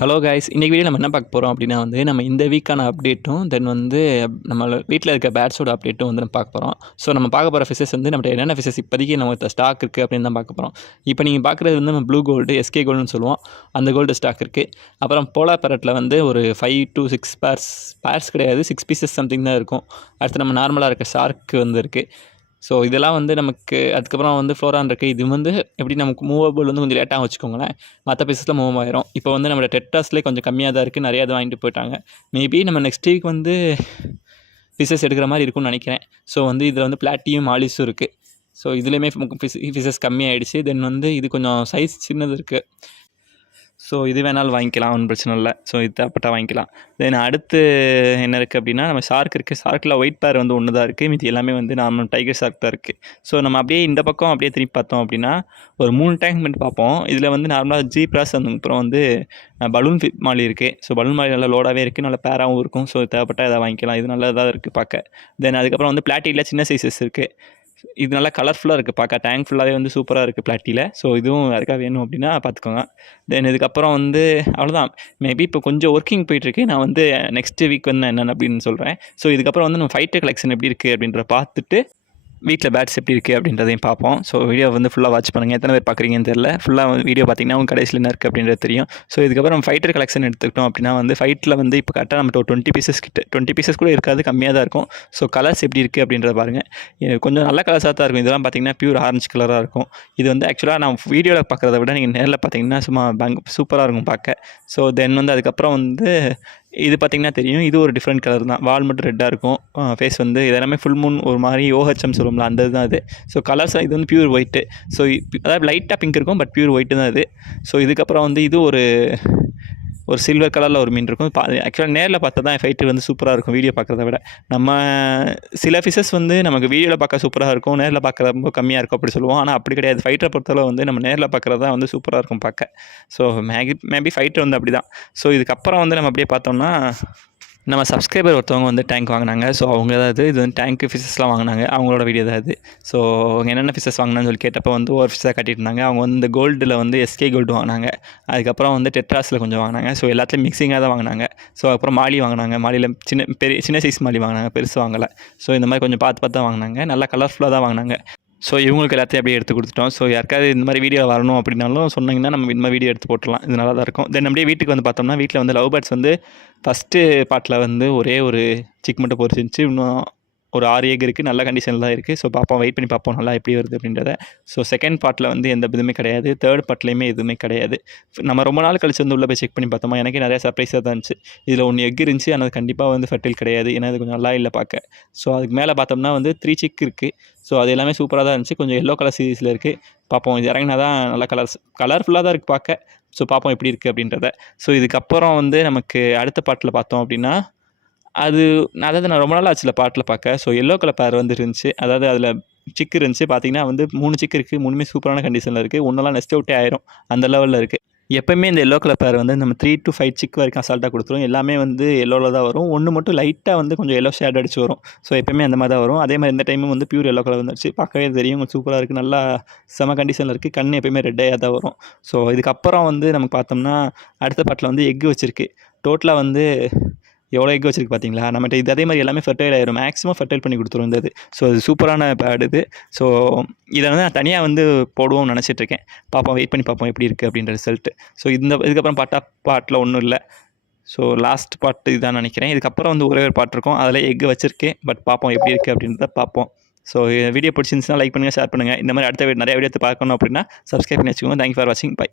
Hello guys, இன்றைக்கி video நம்ம என்ன பார்க்க போகிறோம் அப்படின்னா நம்ம இந்த வீக்கான அப்டேட்டும் தென் நம்ம வீட்டில் இருக்க பேட்ஸோட அப்டேட்டும் நம்ம பார்க்க போகிறோம். ஸோ நம்ம பார்க்க போகிற ஃபிஷஸ் நம்மகிட்ட என்னென்ன ஃபிஷஸ் இப்போதைக்கு நம்ம ஸ்டாக் இருக்குது அப்படின்னு தான் பார்க்க போகிறோம். இப்போ நீங்கள் பார்க்குறது நம்ம ப்ளூ கோல்டு, எஸ்கே கோல்டுன்னு சொல்லுவோம். அந்த கோல்டு ஸ்டாக் இருக்குது. அப்புறம் போலார் பேரட்டில் ஒரு 5 to 6 பேர்ஸ் கிடையாது, 6 பீசஸ் சம்திங் தான் இருக்கும். அடுத்து நம்ம நார்மலாக இருக்க ஷார்க்கு இருக்குது. ஸோ இதெல்லாம் நமக்கு அதுக்கப்புறம் ஃப்ளோரான் இருக்குது. இது எப்படி நமக்கு மூவபிள் கொஞ்சம் லேட்டாக வச்சுக்கோங்களேன். மற்ற பீஸஸில் மூவ் ஆயிரும். இப்போ நம்மளோட டெட்ராஸ்லேயே கொஞ்சம் கம்மியாக தான் இருக்குது. நிறையா தான் வாங்கிட்டு போயிட்டாங்க. மேபி நம்ம நெக்ஸ்ட் வீக் பீசஸ் எடுக்கிற மாதிரி இருக்கும்னு நினைக்கிறேன். ஸோ இதில் பிளாட்டியும் மாலிஸும் இருக்குது. ஸோ இதுலேயுமே பீசஸ் கம்மியாகிடுச்சு. தென் இது கொஞ்சம் சைஸ் சின்னது இருக்குது. ஸோ இது வேணாலும் வாங்கிக்கலாம், ஒன்றும் பிரச்சனை இல்லை. ஸோ இது தேவைப்பட்டால் வாங்கிக்கலாம். தென் அடுத்து என்ன இருக்குது அப்படின்னா நம்ம ஷார்க் இருக்குது. ஷார்க்கில் ஒயிட் பேர் ஒன்று தான் இருக்குது. மீதி எல்லாமே நம்ம டைகர் ஷார்க் தான் இருக்குது. ஸோ நம்ம அப்படியே இந்த பக்கம் அப்படியே திருப்பி பார்த்தோம் அப்படின்னா ஒரு 3 டேங்க் மட்டும் பார்ப்போம். இதில் நார்மலாக ஜீப்ராஸ் அப்புறம் பலூன் மாலி இருக்குது. ஸோ பலூன் மாலி நல்லா லோடாகவே இருக்குது, நல்லா பேராகவும் இருக்கும். ஸோ தேவைப்பட்டால் எதாவது வாங்கிக்கலாம். இது நல்லதாக இருக்குது பார்க்க. தென் அதுக்கப்புறம் பிளாட்டியில் சின்ன சைஸஸ் இருக்குது. இது நல்லா கலர்ஃபுல்லாக இருக்குது பார்க்க. டேங்க் ஃபுல்லாகவே சூப்பராக இருக்குது பிளாட்டியில். ஸோ இதுவும் யாருக்காக வேணும் அப்படின்னா பார்த்துக்கோங்க. தென் இதுக்கப்புறம் அவ்வளோதான். மேபி இப்போ கொஞ்சம் ஒர்க்கிங் போயிட்டுருக்கு. நான் நெக்ஸ்ட் வீக் என்னென்னு அப்படின்னு சொல்கிறேன். ஸோ இதுக்கப்புறம் நம்ம ஃபைட்டர் கலெக்ஷன் எப்படி இருக்குது அப்படின்றத பார்த்துட்டு வீட்டில் பேட்ஸ் எப்படி இருக்குது அப்படின்றதையும் பார்ப்போம். ஸோ வீடியோ ஃபுல்லாக வாட்ச் பண்ணுங்கள். எத்தனை பேர் பார்க்குறீங்கன்னு தெரியல. ஃபுல்லாக வீடியோ பார்த்தீங்கன்னா அவங்க கடைசியில் என்ன இருக்குது அப்படின்றது தெரியும். ஸோ இதுக்கப்புறம் ஃபைட்டர் கலெக்ஷன் எடுத்துக்கிட்டோம் அப்படின்னா ஃபைட்டில் இப்போ கரெக்டாக நம்ம 20 பீசஸ் கூட இருக்காது, கம்மியாக தான் இருக்கும். ஸோ கலர்ஸ் எப்படி இருக்குது அப்படின்றத பாருங்கள். கொஞ்சம் நல்ல கலர்ஸாக தான் இருக்கும். இதெல்லாம் பார்த்தீங்கன்னா பியூர் ஆரஞ்சு கலராக இருக்கும். இது ஆக்சுவலாக நான் வீடியோவில் பார்க்குறத விட நீங்கள் நேரில் பார்த்தீங்கன்னா சும்மா சூப்பராக இருக்கும் பார்க்க. ஸோ தென் அதுக்கப்புறம் இது பார்த்திங்கன்னா தெரியும். இது ஒரு டிஃப்ரெண்ட் கலர் தான். வால் மட்டும் ரெட்டாக இருக்கும். ஃபேஸ் இதெல்லாமே ஃபுல் மூன் ஒரு மாதிரி ஓஹெச்எம் சொல்லுவோம்ல, அந்த இதுதான் இது. ஸோ கலர்ஸ் இது பியூர் ஒயிட்டு. ஸோ அதாவது லைட்டாக பிங்க் இருக்கும், பட் பியூர் ஒயிட்டு தான் இது. ஸோ இதுக்கப்புறம் இது ஒரு சில்வர் கலரில் ஒரு மீன் இருக்கும். ஆக்சுவலாக நேரில் பார்த்தா தான் ஃபைட்டு சூப்பராக இருக்கும் வீடியோ பார்க்குறத விட. நம்ம சில ஃபிஷஸ் நமக்கு வீடியோவில் பார்க்க சூப்பராக இருக்கும், நேரில் பார்க்குறது ரொம்ப கம்மியாக இருக்கும் அப்படி சொல்லுவோம். ஆனால் அப்படி கிடையாது. ஃபைட்டரை பொறுத்தளவு நம்ம நேரில் பார்க்குறது தான் சூப்பராக இருக்கும் பார்க்க. ஸோ மேபி ஃபைட்டர் அப்படி தான். ஸோ இதுக்கப்புறம் நம்ம அப்படியே பார்த்தோம்னா நம்ம சப்ஸ்கிரைபர் ஒருத்தவங்க டேங்க் வாங்கினாங்க. ஸோ அவங்க ஏதாவது இது டேங்க் ஃபிஷஸ்லாம் வாங்கினாங்க. அவங்களோட வீடியோ தான் இது. ஸோ அவங்க என்னென்ன ஃபிஷஸ் வாங்கினான்னு சொல்லி கேட்டப்போ ஒரு ஃபிஷ்ஷாக கட்டிட்டு இருந்தாங்க. அவங்க இந்த கோல்டில் எஸ்கே கோல்டு வாங்கினாங்க. அதுக்கப்புறம் டெட்ராஸில் கொஞ்சம் வாங்கினாங்க. ஸோ எல்லாத்துலேயும் மிக்சிங்காக தான் வாங்கினாங்க. ஸோ அப்புறம் மாலி வாங்கினாங்க. மாலியில் சின்ன சைஸ் மாலி வாங்கினாங்க, பெருசு வாங்கலை. ஸோ இந்த மாதிரி கொஞ்சம் பார்த்து தான் வாங்கினாங்க. நல்லா கலர்ஃபுல்லாக தான் வாங்கினாங்க. ஸோ இவங்களுக்கு எல்லாத்தையும் அப்படியே எடுத்து கொடுத்துட்டோம். ஸோ யாருக்காவது இந்த மாதிரி வீடியோ வரணும் அப்படின்னாலும் சொன்னிங்கன்னா நம்ம இந்த மாதிரி வீடியோ எடுத்து போட்டுடலாம். இது நல்லா தான் இருக்கும். தென் அப்படியே வீட்டுக்கு பார்த்தோம்னா வீட்டில் லவ் பேர்ட்ஸ் ஃபஸ்ட்டு பார்ட்டில் ஒரே ஒரு சிக் மட்டும் பொறிச்சிருந்துச்சு. இன்னும் ஒரு 6 ஏக் இருக்குது. நல்ல கண்டிஷனில் தான் இருக்குது. ஸோ பார்ப்போம், வெயிட் பண்ணி பார்ப்போம் நல்லா எப்படி வருது அப்படின்றத. ஸோ செகண்ட் பார்ட்டில் எந்த இதுவுமே கிடையாது. தேர்ட் பார்ட்லேயுமே எதுவுமே கிடையாது. நம்ம ரொம்ப நாள் கழிச்சு உள்ளே போய் செக் பண்ணி பார்த்தோமா, எனக்கு நிறையா சர்ப்ரைஸாக தான் இருந்துச்சு. இதில் 1 எக் இருந்துச்சு. ஆனால் கண்டிப்பாக ஃபெர்டைல் கிடையாது. ஏன்னா அது கொஞ்சம் நல்லா இல்லை பார்க்க. ஸோ அதுக்கு மேலே பார்த்தோம்னா 3 சிக் இருக்குது. ஸோ அது எல்லாமே சூப்பராக தான் இருந்துச்சு. கொஞ்சம் எல்லோ கலர் சீரீஸில் இருக்குது. பார்ப்போம், இது இறங்கினா தான் நல்ல கலர்ஃபுல்லாக தான் இருக்குது பார்க்க. ஸோ பார்ப்போம் எப்படி இருக்குது அப்படின்றத. ஸோ இதுக்கப்புறம் நமக்கு அடுத்த பார்ட்டில் பார்த்தோம் அப்படின்னா அதாவது நான் ரொம்ப நாள் ஆச்சுல பாட்டில் பார்க்க. ஸோ எல்லோ கலர் பேர் இருந்துச்சு. அதாவது அதில் சிக்கு இருந்துச்சு. பார்த்தீங்கன்னா 3 சிக்கு இருக்குது. 3மே சூப்பரான கண்டிஷனில் இருக்குது. ஒன்றெல்லாம் நெஸ்ட் அவுட்டே ஆயிரும், அந்த லெவலில் இருக்குது. எப்போயுமே இந்த எல்லோ கலர் பேர் நம்ம 3 to 5 சிக் வரைக்கும் அசால்ட்டாக கொடுத்துரும். எல்லாமே எல்லோவில் தான் வரும். ஒன்று மட்டும் லைட்டாக கொஞ்சம் எல்லோ ஷேட் அடிச்சு வரும். ஸோ எப்போயுமே அந்த மாதிரி தான் வரும். அதே மாதிரி இந்த டைமும் பியூர் எல்லோ கலர் வந்துருச்சு. பார்க்கவே தெரியும், கொஞ்சம் சூப்பராக இருக்குது. நல்லா செம கண்டிஷனில் இருக்குது. கண் எப்போயுமே ரெட்டாக தான் வரும். ஸோ இதுக்கப்புறம் நமக்கு பார்த்தோம்னா அடுத்த பாட்டில் எக் வச்சுருக்கு. டோட்டலாக எவ்வளோ எக் வச்சிருக்கு பார்த்தீங்களா. நம்மகிட்ட இது அதே மாதிரி எல்லாமே ஃபெர்டைல் ஆயிரும். மேக்ஸிமம் ஃபெர்டைல் பண்ணி கொடுத்துரும் இது. ஸோ அது சூப்பரான பேட் இது. ஸோ இதை நான் தனியாக போடுவோம்னு நினச்சிட்ருக்கேன். பார்ப்போம், வெயிட் பண்ணி பார்ப்போம் எப்படி இருக்குது அப்படின்ற ரிசல்ட்டு. ஸோ இதுக்கப்புறம் பாட்டில் ஒன்றும் இல்லை. ஸோ லாஸ்ட் பார்ட் இதுதான் நினைக்கிறேன். இதுக்கப்புறம் ஒரே ஒரு பாட்டு இருக்கும். அதில் எக் வச்சுருக்கேன். பட் பார்ப்போம் எப்படி இருக்குது அப்படின்றத பார்ப்போம். ஸோ வீடியோ பிடிச்சிருந்துச்சுன்னா லைக் பண்ணுங்கள், ஷேர் பண்ணுங்கள். இந்த மாதிரி அடுத்த நிறைய வீடியோ பார்க்கணும் அப்படின்னா சப்ஸ்கிரைப் பண்ணி வச்சுக்கோங்க. தேங்க்யூ ஃபார் வாட்சிங். பை.